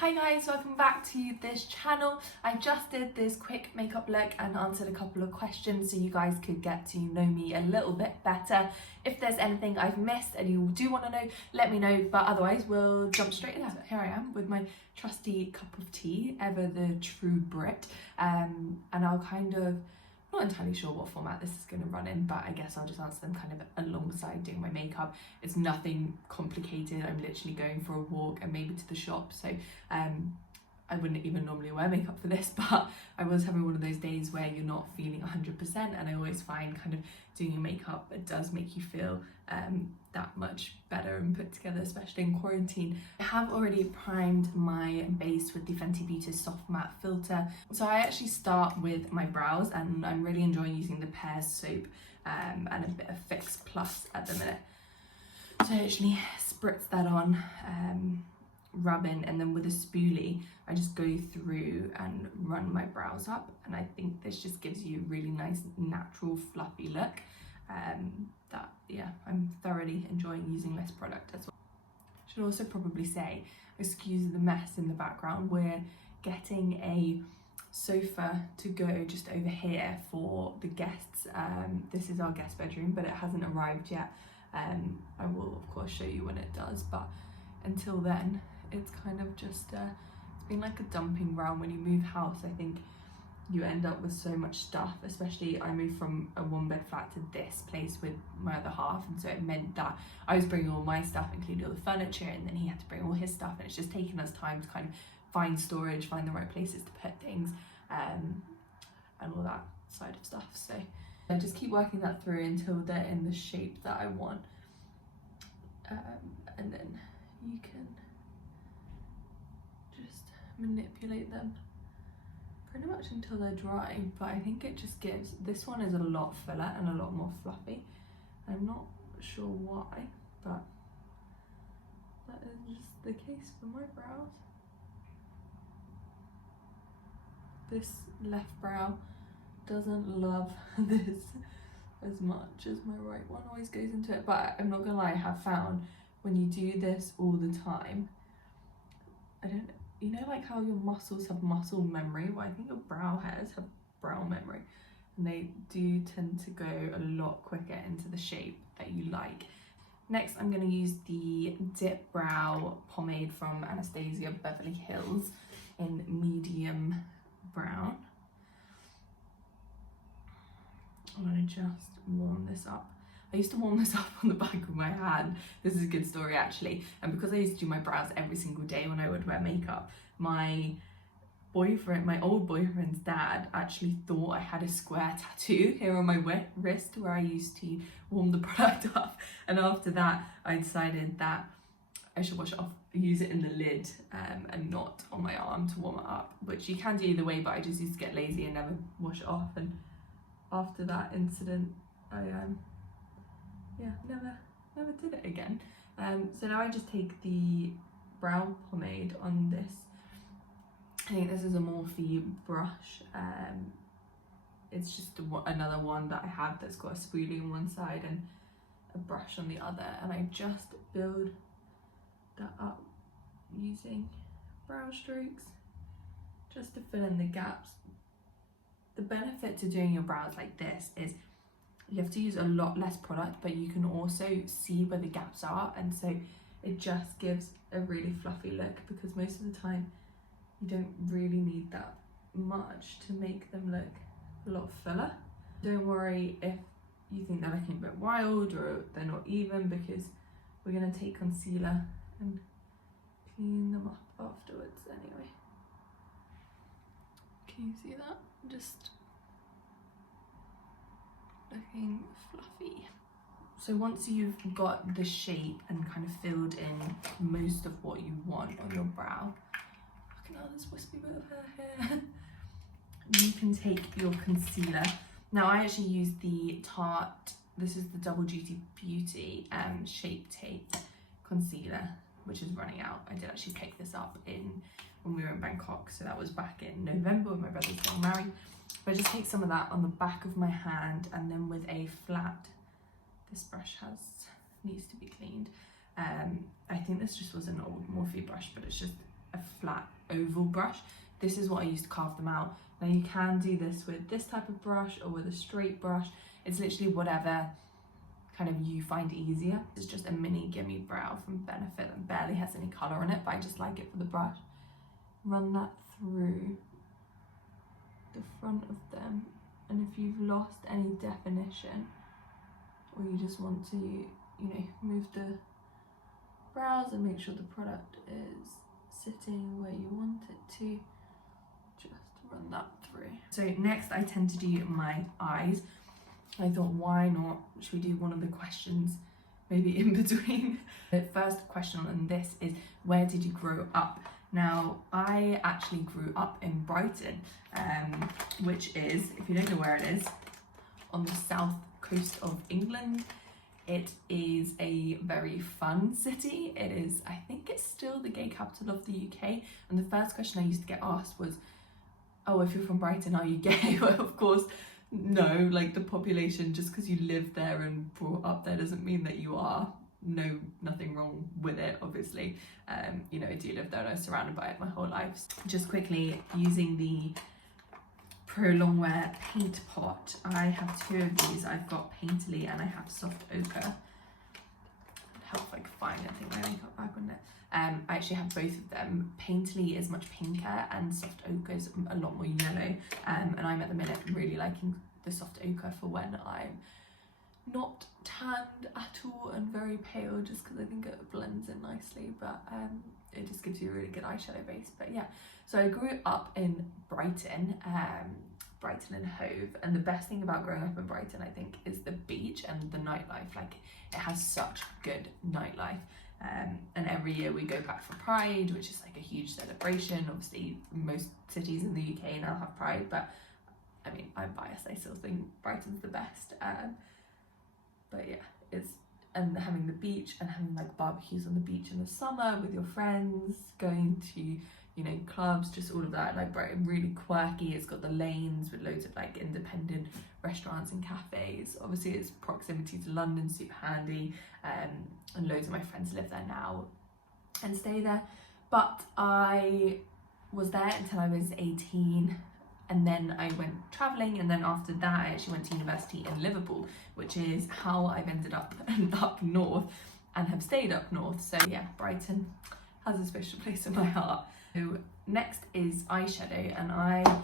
Hi guys, welcome back to this channel. I just did this quick makeup look and answered a couple of questions so you guys could get to know me a little bit better. If there's anything I've missed and you do want to know, let me know, but otherwise we'll jump straight in. Here I am with my trusty cup of tea, ever the true Brit, and I'll not entirely sure what format this is going to run in, but I guess I'll just answer them kind of alongside doing my makeup. It's nothing complicated. I'm literally going for a walk and maybe to the shop, so I wouldn't even normally wear makeup for this, but I was having one of those days where you're not feeling 100%, and I always find kind of doing your makeup, it does make you feel that much better and put together, especially in quarantine. I have already primed my base with the Fenty Beauty Soft Matte Filter. So I actually start with my brows, and I'm really enjoying using the Pears soap and a bit of Fix Plus at the minute. So I actually spritz that on, rub in, and then with a spoolie I just go through and run my brows up, and I think this just gives you a really nice natural fluffy look that I'm thoroughly enjoying using this product as well. I should also probably say, excuse the mess in the background, we're getting a sofa to go just over here for the guests. This is our guest bedroom, but it hasn't arrived yet. I will of course show you when it does, but until then it's kind of just it's been like a dumping ground. When you move house, I think you end up with so much stuff, especially I moved from a one bed flat to this place with my other half, and so it meant that I was bringing all my stuff, including all the furniture, and then he had to bring all his stuff, and it's just taken us time to kind of find storage, find the right places to put things, and all that side of stuff. So I just keep working that through until they're in the shape that I want, and then you can just manipulate them pretty much until they're dry. But I think it just gives, this one is a lot fuller and a lot more fluffy. I'm not sure why, but that is just the case for my brows. This left brow doesn't love this as much as my right one always goes into it, but I'm not gonna lie, I have found when you do this all the time, you know, like how your muscles have muscle memory? Well, I think your brow hairs have brow memory, and they do tend to go a lot quicker into the shape that you like. Next, I'm going to use the Dip Brow Pomade from Anastasia Beverly Hills in medium brown. I'm going to just warm this up. I used to warm this up on the back of my hand. This is a good story actually. And because I used to do my brows every single day when I would wear makeup, my old boyfriend's dad actually thought I had a square tattoo here on my wrist where I used to warm the product up. And after that, I decided that I should wash it off, use it in the lid and not on my arm to warm it up, which you can do either way, but I just used to get lazy and never wash it off. And after that incident, I never did it again. So now I just take the brow pomade on this. I think this is a Morphe brush. It's just another one that I have that's got a spoolie on one side and a brush on the other, and I just build that up using brow strokes just to fill in the gaps. The benefit to doing your brows like this is you have to use a lot less product, but you can also see where the gaps are, and so it just gives a really fluffy look, because most of the time you don't really need that much to make them look a lot fuller. Don't worry if you think they're looking a bit wild or they're not even, because we're going to take concealer and clean them up afterwards anyway. Can you see that? Just looking fluffy. So once you've got the shape and kind of filled in most of what you want on your brow, look at all this wispy bit of hair here. You can take your concealer. Now I actually use the Tarte, this is the Double Duty Beauty Shape Tape concealer, which is running out. I did actually pick this up when we were in Bangkok, so that was back in November when my brother's getting married. But I just take some of that on the back of my hand, and then with a flat, this brush needs to be cleaned. I think this just was an old Morphe brush, but it's just a flat flat oval brush. This is what I use to carve them out. Now you can do this with this type of brush or with a straight brush. It's literally whatever kind of you find easier. It's just a mini gimme brow from Benefit that barely has any colour on it, but I just like it for the brush. Run that through the front of them, and if you've lost any definition or you just want to, you know, move the brows and make sure the product is sitting where you want it to, just run that through. So next I tend to do my eyes. I thought, why not, should we do one of the questions maybe in between? The first question on this is, where did you grow up? Now, I actually grew up in Brighton, which is, if you don't know where it is, on the south coast of England. It is a very fun city. It is, I think it's still the gay capital of the UK. And the first question I used to get asked was, oh, if you're from Brighton, are you gay? Well, of course, no, like the population, just because you live there and brought up there doesn't mean that you are. No, nothing wrong with it, obviously. You know, I do live there and I was surrounded by it my whole life. Just quickly, using the Pro Longwear paint pot, I have two of these. I've got Painterly and I have Soft Ochre. Help if I can find it, I think my makeup bag on it. I actually have both of them. Painterly is much pinker and Soft Ochre is a lot more yellow. And I'm at the minute really liking the Soft Ochre for when I'm not tanned at all and very pale, just because I think it blends in nicely, but it just gives you a really good eyeshadow base. But yeah, so I grew up in Brighton, Brighton and Hove, and the best thing about growing up in Brighton, I think, is the beach and the nightlife. Like, it has such good nightlife. And every year we go back for Pride, which is like a huge celebration. Obviously most cities in the UK now have Pride, but I mean, I'm biased, I still think Brighton's the best. But yeah, it's, and having the beach and having like barbecues on the beach in the summer with your friends, going to, you know, clubs, just all of that. Like Brighton, really quirky. It's got the lanes with loads of like independent restaurants and cafes. Obviously its proximity to London, super handy, and loads of my friends live there now and stay there. But I was there until I was 18, and then I went travelling, and then after that I actually went to university in Liverpool, which is how I've ended up up north and have stayed up north. So yeah, Brighton has a special place in my heart. So next is eyeshadow, and I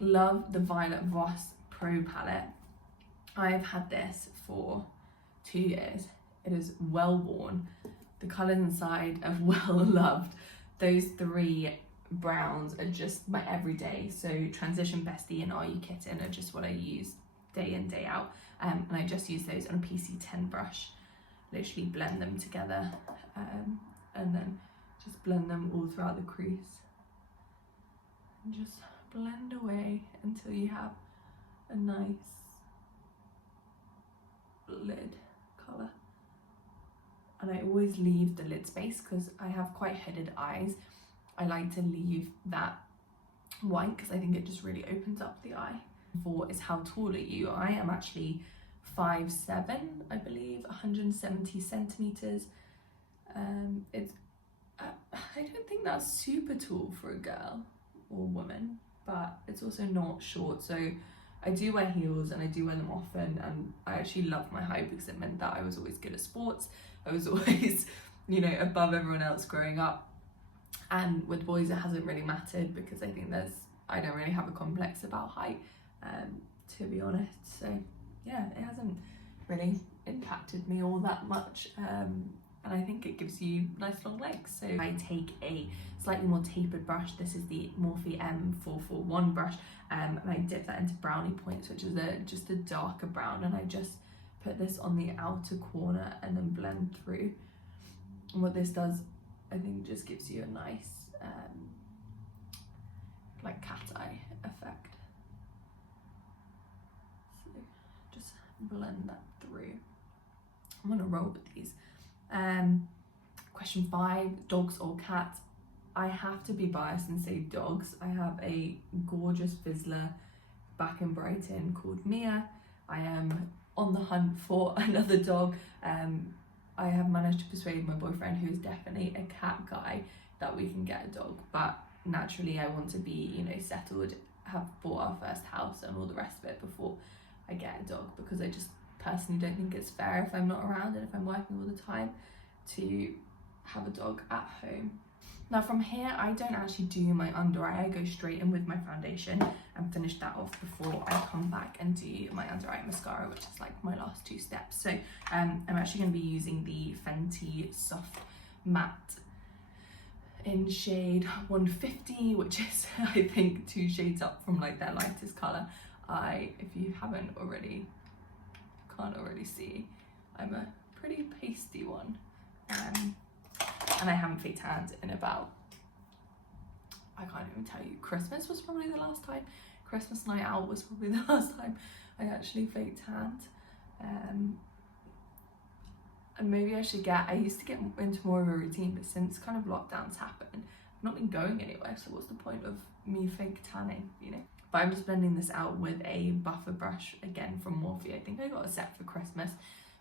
love the Violet Voss Pro palette. I've had this for 2 years. It is well worn. The colours inside are well loved. Those three browns are just my everyday. So Transition Bestie and Are You Kitten are just what I use day in, day out. And I just use those on a PC10 brush. Literally blend them together, and then just blend them all throughout the crease. And just blend away until you have a nice lid colour. And I always leave the lid space because I have quite hooded eyes. I like to leave that white because I think it just really opens up the eye. 4 is how tall are you? I am actually 5'7", I believe, 170 centimeters. It's I don't think that's super tall for a girl or woman, but it's also not short. So I do wear heels and I do wear them often, and I actually loved my height because it meant that I was always good at sports. I was always, you know, above everyone else growing up. And with boys it hasn't really mattered because I think I don't really have a complex about height, to be honest. So yeah, it hasn't really impacted me all that much. And I think it gives you nice long legs. So I take a slightly more tapered brush. This is the Morphe M441 brush, and I dip that into Brownie Points, which is just a darker brown, and I just put this on the outer corner and then blend through. And what this does, I think, just gives you a nice like cat eye effect. So just blend that through. I'm gonna roll with these. Question 5, dogs or cats? I have to be biased and say dogs. I have a gorgeous Vizsla back in Brighton called Mia. I am on the hunt for another dog. I have managed to persuade my boyfriend, who is definitely a cat guy, that we can get a dog, but naturally I want to be, you know, settled, have bought our first house and all the rest of it before I get a dog, because I just personally don't think it's fair if I'm not around and if I'm working all the time to have a dog at home. Now from here, I don't actually do my under eye. I go straight in with my foundation and finish that off before I come back and do my under eye mascara, which is like my last 2 steps. So I'm actually going to be using the Fenty Soft Matte in shade 150, which is I think 2 shades up from like their lightest colour. If you can't already see, I'm a pretty pasty one. And I haven't fake tanned in about, I can't even tell you, Christmas was probably the last time. Christmas night out was probably the last time I actually fake tanned. And maybe I used to get into more of a routine, but since kind of lockdowns happened, I've not been going anywhere, so what's the point of me fake tanning, you know? But I'm just blending this out with a buffer brush, again from Morphe. I think I got a set for Christmas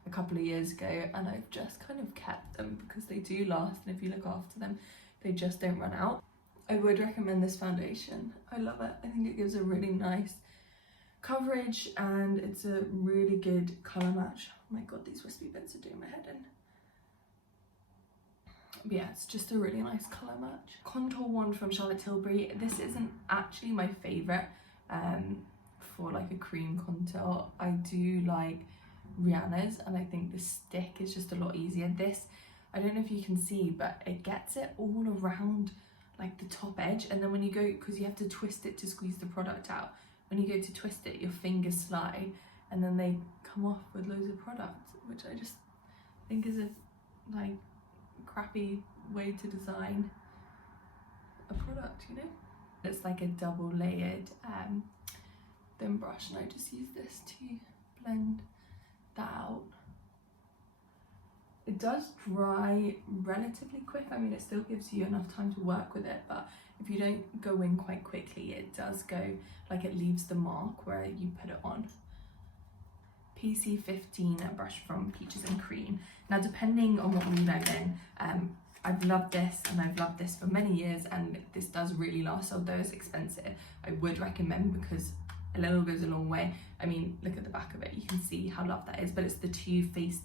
a couple of years ago, and I've just kind of kept them because they do last, and if you look after them, they just don't run out. I would recommend this foundation. I love it. I think it gives a really nice coverage and it's a really good colour match. Oh my god, these wispy bits are doing my head in. But yeah, it's just a really nice colour match. Contour wand from Charlotte Tilbury. This isn't actually my favourite for like a cream contour. I do like Rihanna's, and I think the stick is just a lot easier. This, I don't know if you can see, but it gets it all around like the top edge, and then when you go, because you have to twist it to squeeze the product out, when you go to twist it, your fingers slide and then they come off with loads of product, which I just think is a like crappy way to design a product, you know? It's like a double layered thin brush, and I just use this to blend that out. It does dry relatively quick. I mean, it still gives you enough time to work with it, but if you don't go in quite quickly, it does go, like it leaves the mark where you put it on. PC15 brush from Peaches and Cream. Now, depending on what mood I'm in, I've loved this and I've loved this for many years, and this does really last, although it's expensive. I would recommend, because a little goes a long way. I mean, look at the back of it, you can see how loved that is, but it's the Too Faced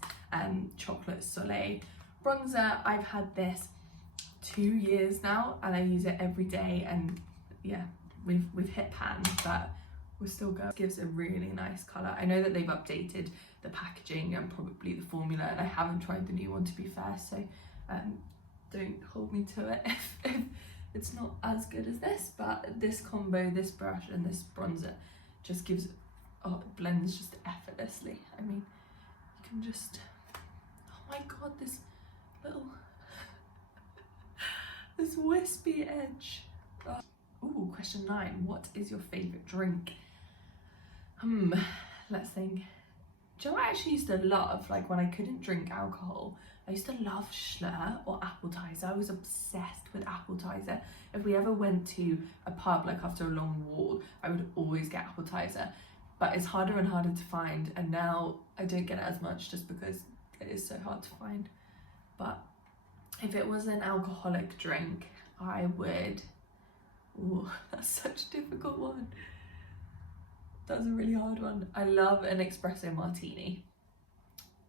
Chocolate Soleil bronzer. I've had this 2 years now and I use it every day, and yeah, we've hit pan, but we're still going. It gives a really nice colour. I know that they've updated the packaging and probably the formula, and I haven't tried the new one, to be fair, so don't hold me to it if it's not as good as this. But this combo, this brush and this bronzer, just gives, oh, it blends just effortlessly. I mean, you can just, oh my god, this little this wispy edge. Oh. Ooh, question 9, what is your favourite drink? Let's think. Do you know what I actually used to love, like when I couldn't drink alcohol? I used to love Schlur or Appetizer. I was obsessed with Appetizer. If we ever went to a pub, like after a long walk, I would always get Appetizer. But it's harder and harder to find, and now I don't get it as much just because it is so hard to find. But if it was an alcoholic drink, I would, ooh, that's such a difficult one. That's a really hard one. I love an espresso martini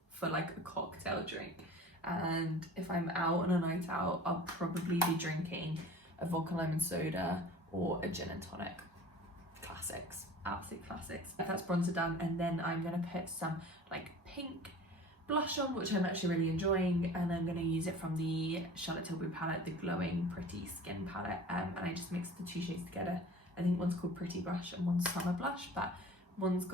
for like a cocktail drink. And if I'm out on a night out, I'll probably be drinking a vodka lemon soda or a gin and tonic. Classics, absolute classics. That's bronzer done, and then I'm gonna put some like pink blush on, which I'm actually really enjoying, and I'm gonna use it from the Charlotte Tilbury palette, the Glowing Pretty Skin palette, and I just mixed the 2 shades together. I think one's called Pretty Blush and one's Summer Blush, but one's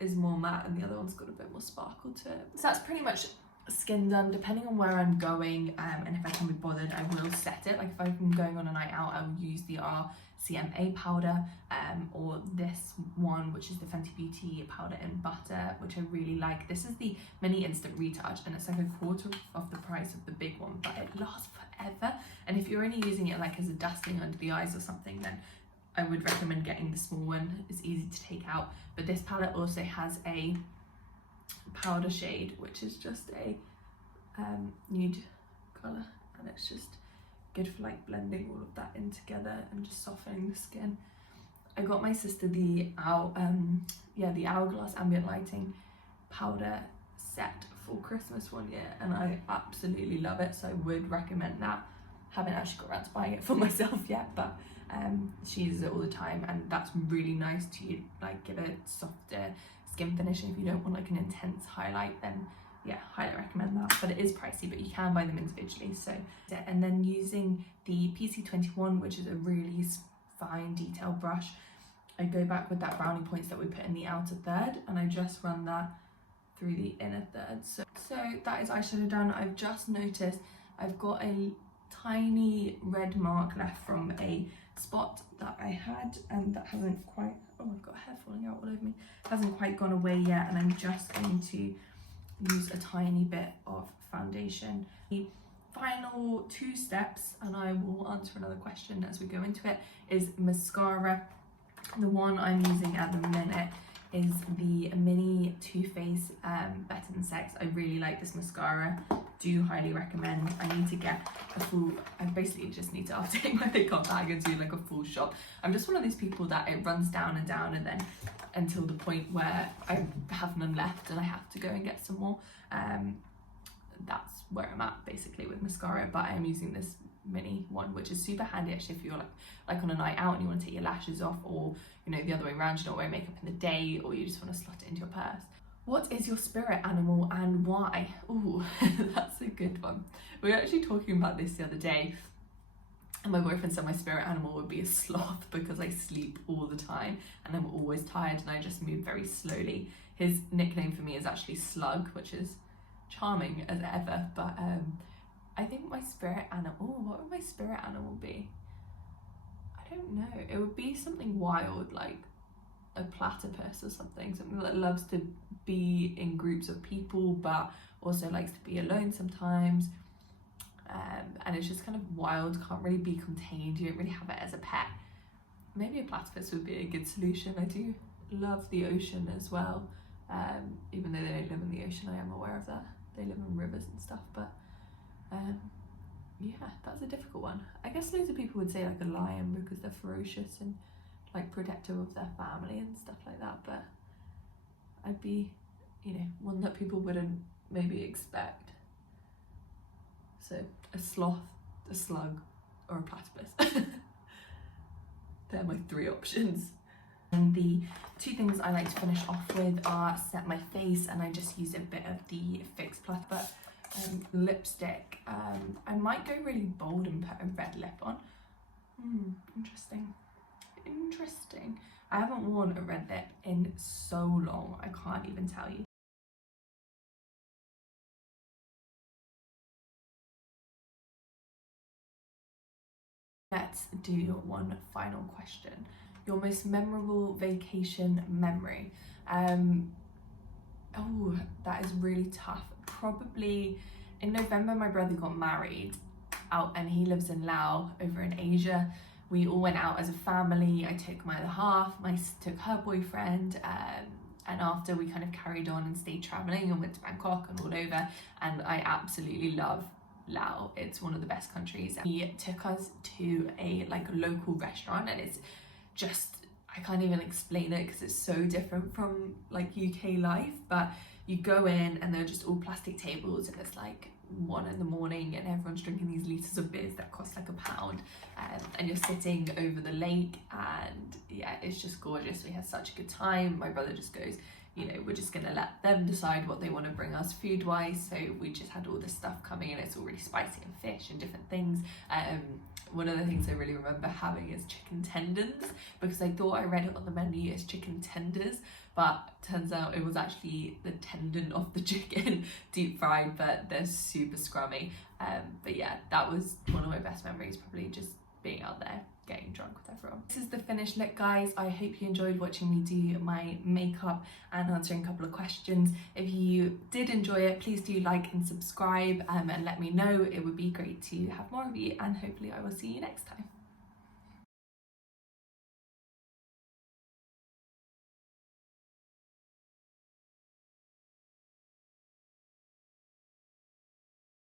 is more matte and the other one's got a bit more sparkle to it. So that's pretty much skin done. Depending on where I'm going and if I can be bothered, I will set it. Like if I'm going on a night out, I will use the RCMA powder or this one, which is the Fenty Beauty powder in butter, which I really like. This is the mini instant retouch, and it's like a quarter of the price of the big one, but it lasts forever. And if you're only using it like as a dusting under the eyes or something, then I would recommend getting the small one. It's easy to take out. But this palette also has a powder shade, which is just a nude colour, and it's just good for like blending all of that in together and just softening the skin. I got my sister the Hourglass Ambient Lighting powder set for Christmas one year, and I absolutely love it, so I would recommend that. Haven't actually got around to buying it for myself yet, but she uses it all the time, and that's really nice to like give a softer skin finish. And if you don't want like an intense highlight, then yeah, highly recommend that. But it is pricey, but you can buy them individually. So, and then using the PC21, which is a really fine detail brush, I go back with that brownie points that we put in the outer third, and I just run that through the inner third. So that is eyeshadow done. I've just noticed I've got a tiny red mark left from a spot that I had, and that hasn't quite, oh, I've got hair falling out all over me, hasn't quite gone away yet, and I'm just going to use a tiny bit of foundation. The final 2 steps, and I will answer another question as we go into it, is mascara. The one I'm using at the minute is the mini Too Faced Better Than Sex. I really like this mascara, do highly recommend. I need to get a full, I basically just need to update my makeup bag and do like a full shop. I'm just one of those people that it runs down and down, and then until the point where I have none left and I have to go and get some more. That's where I'm at basically with mascara, but I'm using this mini one, which is super handy actually if you're like on a night out and you want to take your lashes off, or you know, the other way around, you don't wear makeup in the day, or you just want to slot it into your purse. What is your spirit animal and why? Ooh, that's a good one. We were actually talking about this the other day, and my boyfriend said my spirit animal would be a sloth because I sleep all the time and I'm always tired and I just move very slowly. His nickname for me is actually Slug, which is charming as ever, but I think my spirit animal, what would my spirit animal be? I don't know. It would be something wild, like a platypus or something that loves to be in groups of people but also likes to be alone sometimes, and it's just kind of wild, can't really be contained, you don't really have it as a pet. Maybe a platypus would be a good solution. I do love the ocean as well, even though they don't live in the ocean, I am aware of that. They live in rivers and stuff, but yeah, that's a difficult one. I guess loads of people would say like a lion because they're ferocious and like protective of their family and stuff like that, but I'd be, you know, one that people wouldn't maybe expect. So a sloth, a slug, or a platypus. They're my 3 options. And the 2 things I like to finish off with are set my face, and I just use a bit of the Fix Plus, but lipstick. I might go really bold and put a red lip on. Interesting. I haven't worn a red lip in so long, I can't even tell you. Let's do one final question. Your most memorable vacation memory. Oh, that is really tough. Probably in November my brother got married out, and he lives in Laos over in Asia. We all went out as a family. I took my other half, took her boyfriend, and after we kind of carried on and stayed traveling and went to Bangkok and all over, and I absolutely love Laos. It's one of the best countries. He took us to a like local restaurant, and it's just, I can't even explain it because it's so different from like UK life, but you go in and they're just all plastic tables, and it's like 1 in the morning and everyone's drinking these litres of beers that cost like £1, and you're sitting over the lake, and yeah, it's just gorgeous. We had such a good time. My brother just goes, you know, we're just gonna let them decide what they want to bring us food wise, so we just had all this stuff coming in. It's all really spicy and fish and different things. One of the things I really remember having is chicken tendons, because I thought I read it on the menu as chicken tenders, but turns out it was actually the tendon of the chicken deep fried, but they're super scrummy. But yeah, that was one of my best memories, probably just being out there getting drunk with everyone. This is the finished look, guys. I hope you enjoyed watching me do my makeup and answering a couple of questions. If you did enjoy it, please do like and subscribe, and let me know. It would be great to have more of you, and hopefully I will see you next time.